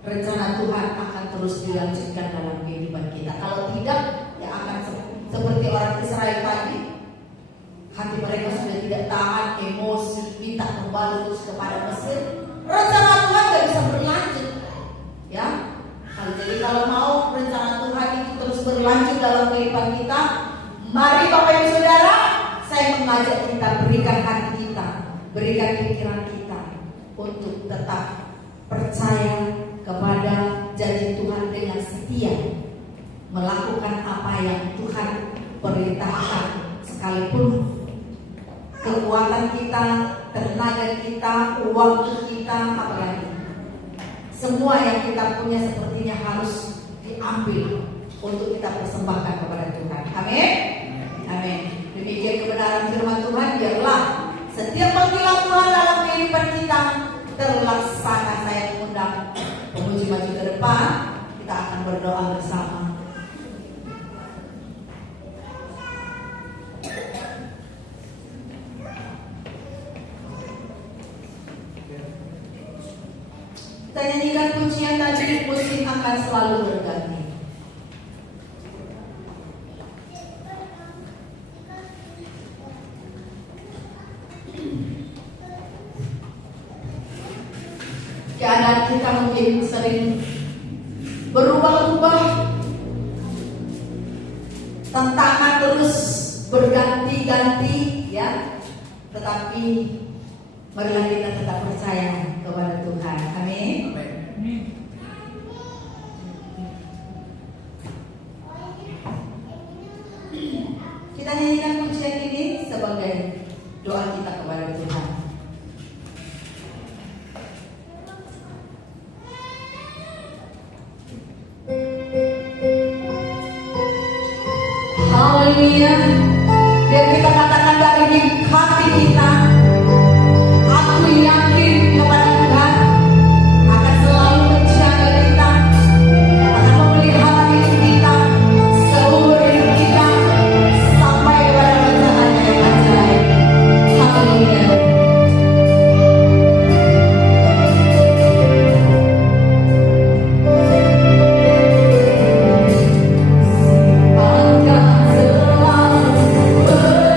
rencana Tuhan akan terus dilanjutkan dalam kehidupan kita. Kalau tidak, ya akan seperti orang Israel tadi, hati mereka sudah tidak tahan, emosi, minta kembali terus kepada Mesir. Rencana Tuhan tidak bisa berlanjut, ya. Jadi kalau mau rencana Tuhan itu terus berlanjut dalam kehidupan kita, mari Bapak Ibu Saudara, saya mengajak kita berikan hati kita, berikan pikiran kita untuk tetap percaya kepada janji Tuhan dengan setia, melakukan apa yang Tuhan perintahkan, sekalipun kekuatan kita, tenaga kita, waktu kita, apalagi semua yang kita punya sepertinya harus diambil untuk kita persembahkan kepada Tuhan. Amin. Amin. Demikian kebenaran firman Tuhan, biarlah setiap panggilan Tuhan dalam kehidupan kita terlaksana. Saya mengundang pemuji maju ke depan, kita akan berdoa bersama. Kita nyanyikan pujian tadi, musim akan selalu berganti. Keadaan kita mungkin sering berubah-ubah, tantangan terus berganti-ganti, ya. Tetapi marilah kita tetap percaya kepada Tuhan. Amin. Kita nyanyikan pujian ini sebagai doa kita kepada Tuhan. Haleluya. Dan kita katakan dari hati kita, aku yakin kepada Tuhan akan selalu menjaga kita, akan memelihara hidup kita, seumur hidup kita, sampai pada rencananya yang ajaib. Haleluya. Akan selalu berkata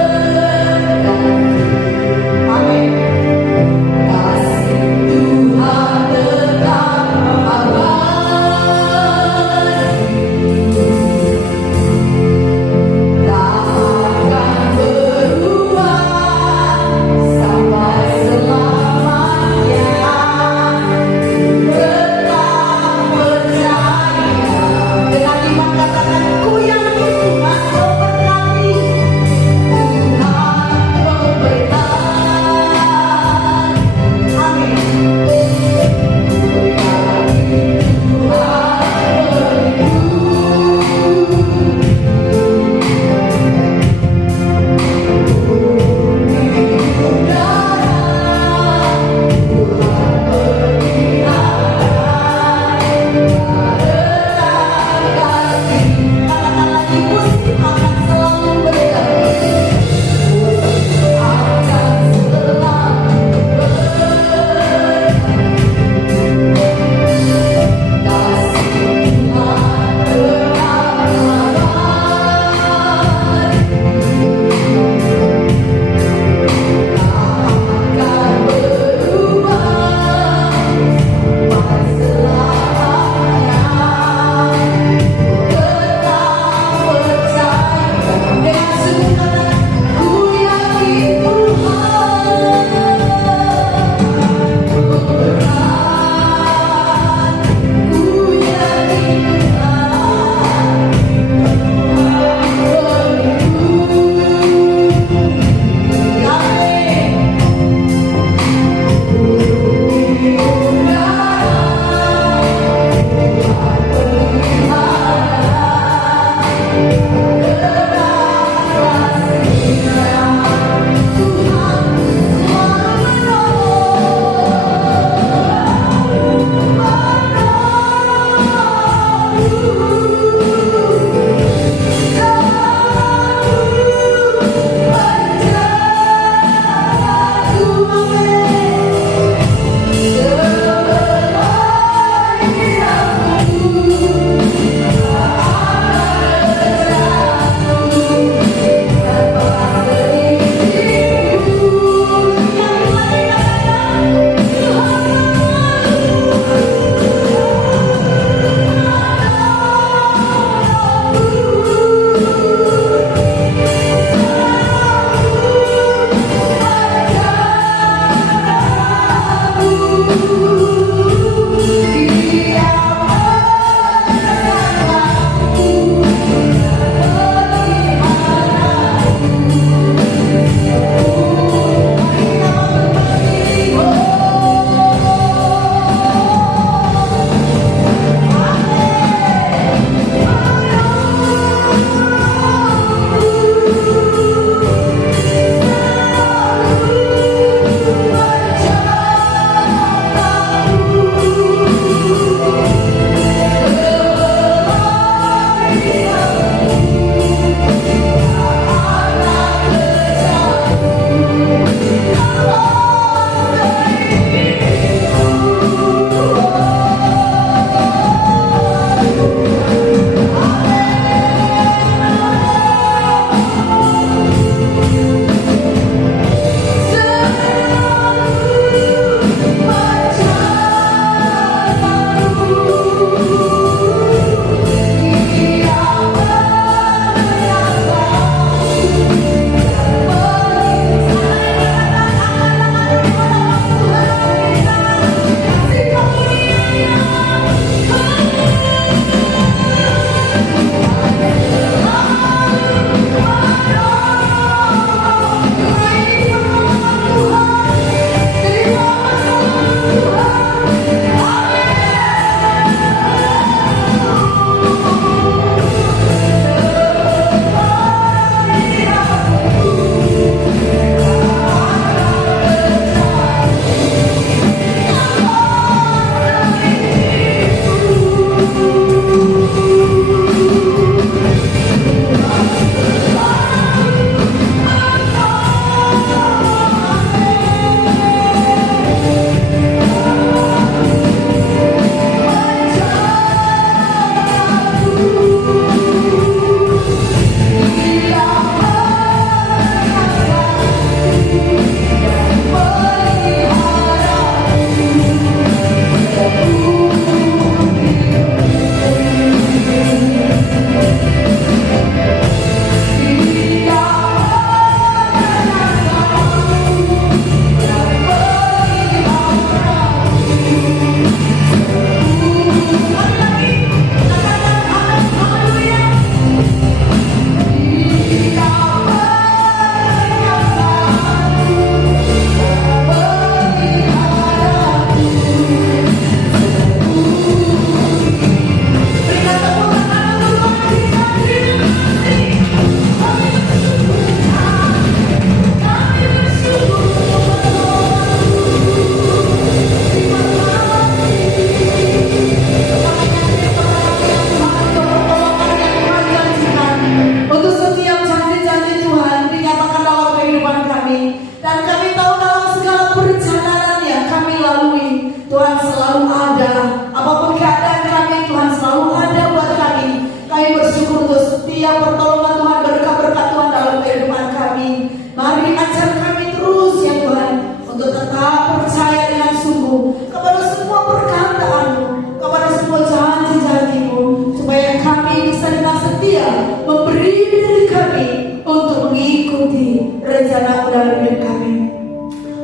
rencana dalam hidup kami.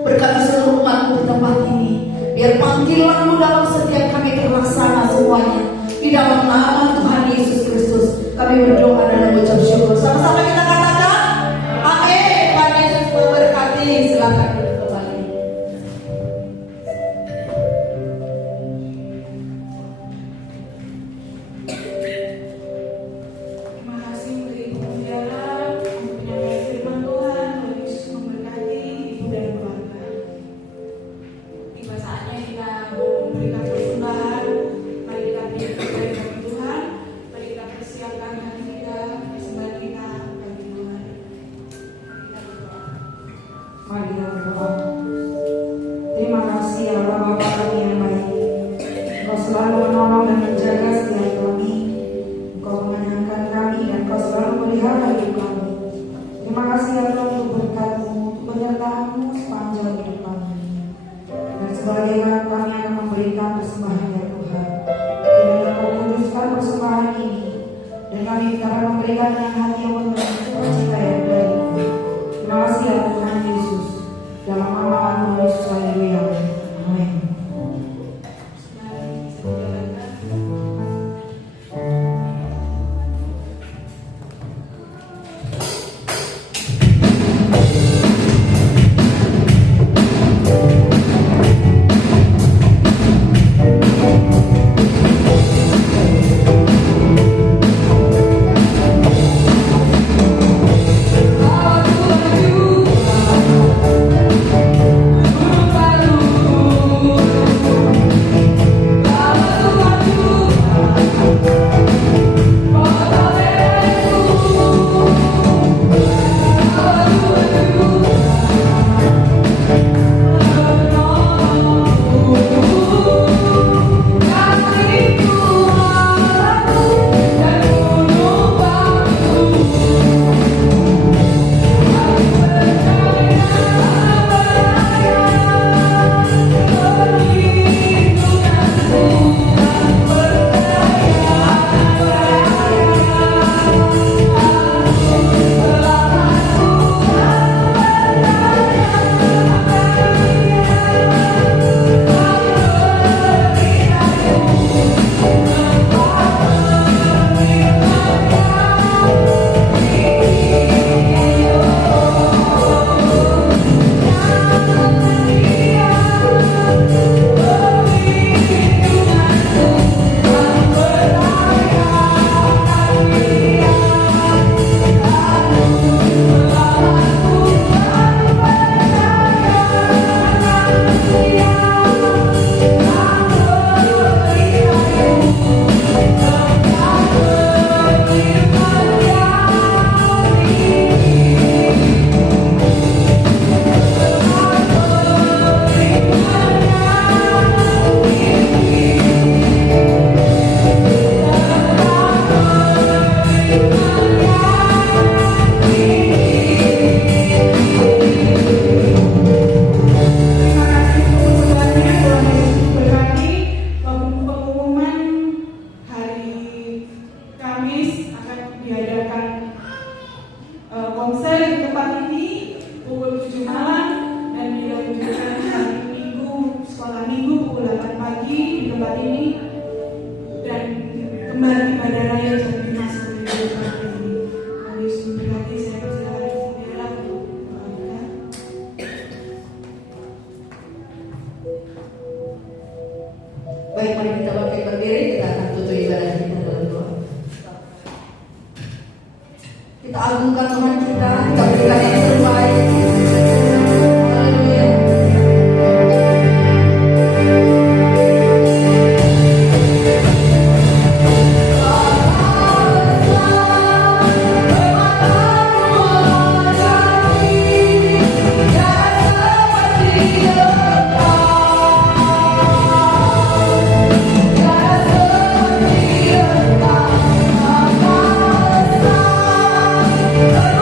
Berkati seluruh umatmu di tempat ini, biar panggilanmu dalam setiap kami terlaksana semuanya. Di dalam nama Tuhan Yesus Kristus kami berdoa dan mengucap syukur. Sama-sama kita katakan amin. Tuhan Yesus memberkati. Silakan duduk kembali. Terima kasih untuk Ibu Mutiara untuk menyampaikan firman Tuhan. Tuhan Yesus memberkati ibu dan keluarga. Tiba saatnya kita memberikan persembahan. Mari kita berikan bagi Tuhan. Mari kita persiapkan hati kita, persembahan kita bagi Tuhan. Mari kita berdoa. Mari kita berdoa. Terima kasih ya Allah Bapa kami yang baik. Engkau selalu menolong dan menjaga setiap kami. Engkau mengenyangkan kami dan Engkau selalu melihara hidup kami. Terima kasih ya Allah untuk berkat-Mu, untuk penyertaan-Mu sepanjang hidup kami. Dan sebagai anak kami akan memberikan persembahan ya Tuhan. Kiranya Engkau kuduskan persembahan ini dan kami akan memberikan dengan hati yang penuh sukacita yang baik. Terima kasih ya Tuhan Yesus. Dalam nama Tuhan Yesus, haleluya. Amin. Mari bisa dijalankan. Baik, mari kita bangkit berdiri, kita akan tutup ibadah kita dalam doa. Kita agungkan Tuhan kita berikan yang terbaik. Haleluya. Bye.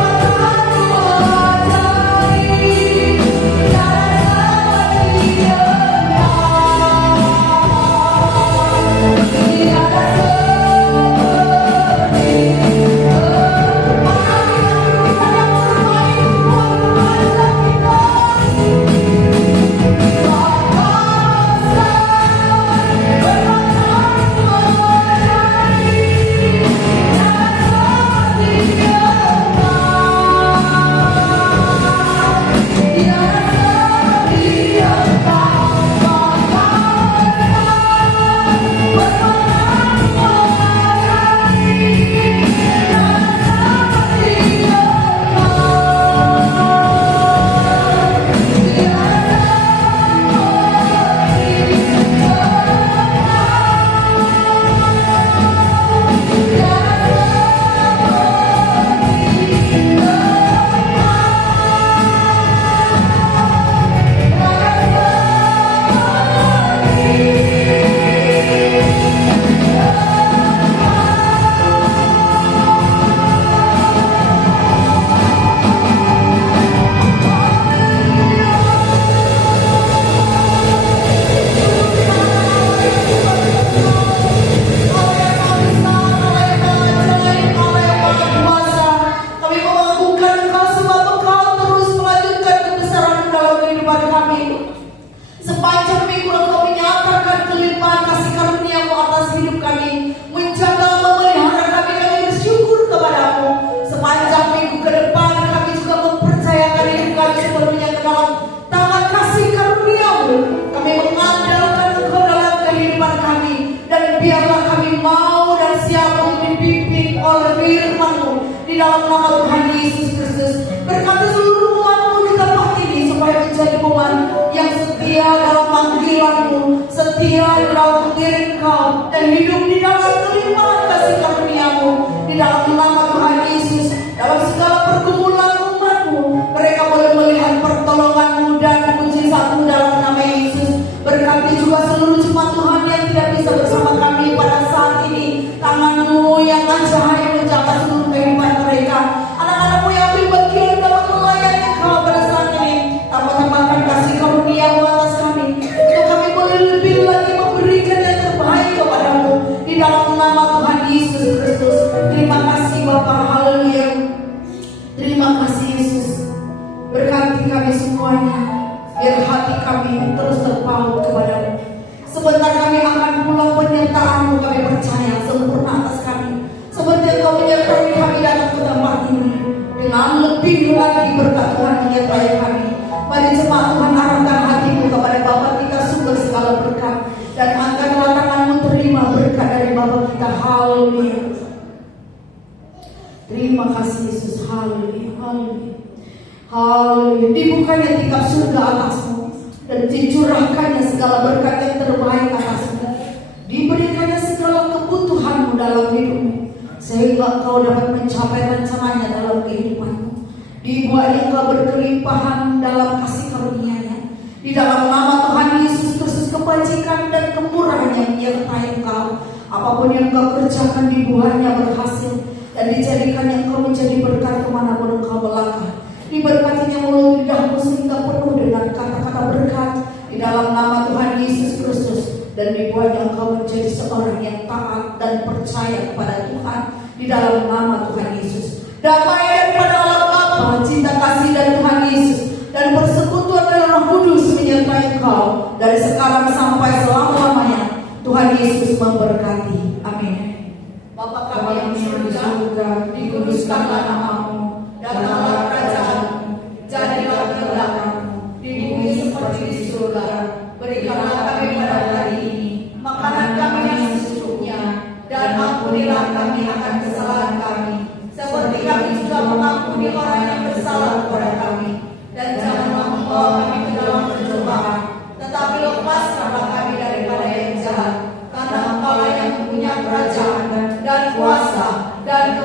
firman-Mu di dalam nama Tuhan Yesus Kristus. Berkati seluruh umat-Mu di tempat ini supaya menjadi umat yang setia dalam panggilan-Mu, setia dalam mengiring Kau, dan hidup di dalam kelimpahan kasih karunia-Mu di dalam nama Tuhan Yesus. Dalam segala pergumulan umat-Mu, mereka boleh melihat pertolongan-Mu dan mujizat-Mu dalam nama Yesus. Berkati juga seluruh jemaat Tuhan yang tidak bisa bersama kami pada saat ini. Tangan-Mu yang ajaib menjaga seluruh kehidupan mereka. Anak-anak-Mu yang ambil bagian dalam melayani Kau pada saat ini. Tambah-tambahkan kasih karunia-Mu atas kami, untuk kami boleh lebih lagi memberikan yang terbaik kepada-Mu di dalam nama Tuhan Yesus Kristus. Terima kasih Bapa, haleluya. Terima kasih Yesus. Berkati kami semuanya, biar hati kami terus terpaut kepada-Mu. Sebentar kami akan pulang, penyertaan-Mu kami percaya sempurna atas kami. Seperti Engkau menyertai kami datang ke tempat ini, dengan lebih lagi berkat Tuhan menyertai kami. Mari jemaat Tuhan arahkan hatimu kepada Bapa kita sumber segala berkat, dan angkatlah tanganmu terima berkat dari Bapa kita. Haleluya. Terima kasih Yesus. Haleluya. Haleluya. Haleluya. Dibukanya tingkap surga atasmu, dan dicurahkannya segala berkat yang terbaik atasmu. Diberikannya segala kebutuhanmu dalam hidupmu, sehingga engkau dapat mencapai rencananya dalam kehidupanmu. Dibuatnya engkau berkelimpahan dalam kasih karunia-Nya. Di dalam nama Tuhan Yesus Kristus, kebajikan dan kemurahan yang menyertai engkau. Apapun yang engkau kerjakan, dibuatnya berhasil, dan dijadikannya engkau menjadi berkat kemanapun engkau melangkah. Diberkatinya mulut lidahmu sehingga penuh dengan kata-kata berkat di dalam nama Tuhan Yesus Kristus, dan dibuatnya engkau menjadi seorang yang taat dan percaya kepada Tuhan di dalam nama Tuhan Yesus. Damai daripada Allah Bapa, cinta kasih dari Tuhan Yesus, dan persekutuan dari Roh Kudus menyertai engkau dari sekarang sampai selama-lamanya. Tuhan Yesus memberkati. Amin. Bapa kami yang di surga, dikuduskanlah nama-Mu, datanglah kerajaan-Mu, jadilah kehendakmu di bumi seperti di surga. Berikanlah kami pada hari ini makanan kami yang secukupnya, dan ampunilah kami akan kesalahan kami, seperti kami juga mengampuni orang yang bersalah kepada kami. Dan janganlah membawa kami ke dalam pencobaan, tetapi lepaskanlah kami daripada yang jahat. Karena Engkau yang mempunyai kerajaan dan kuasa dan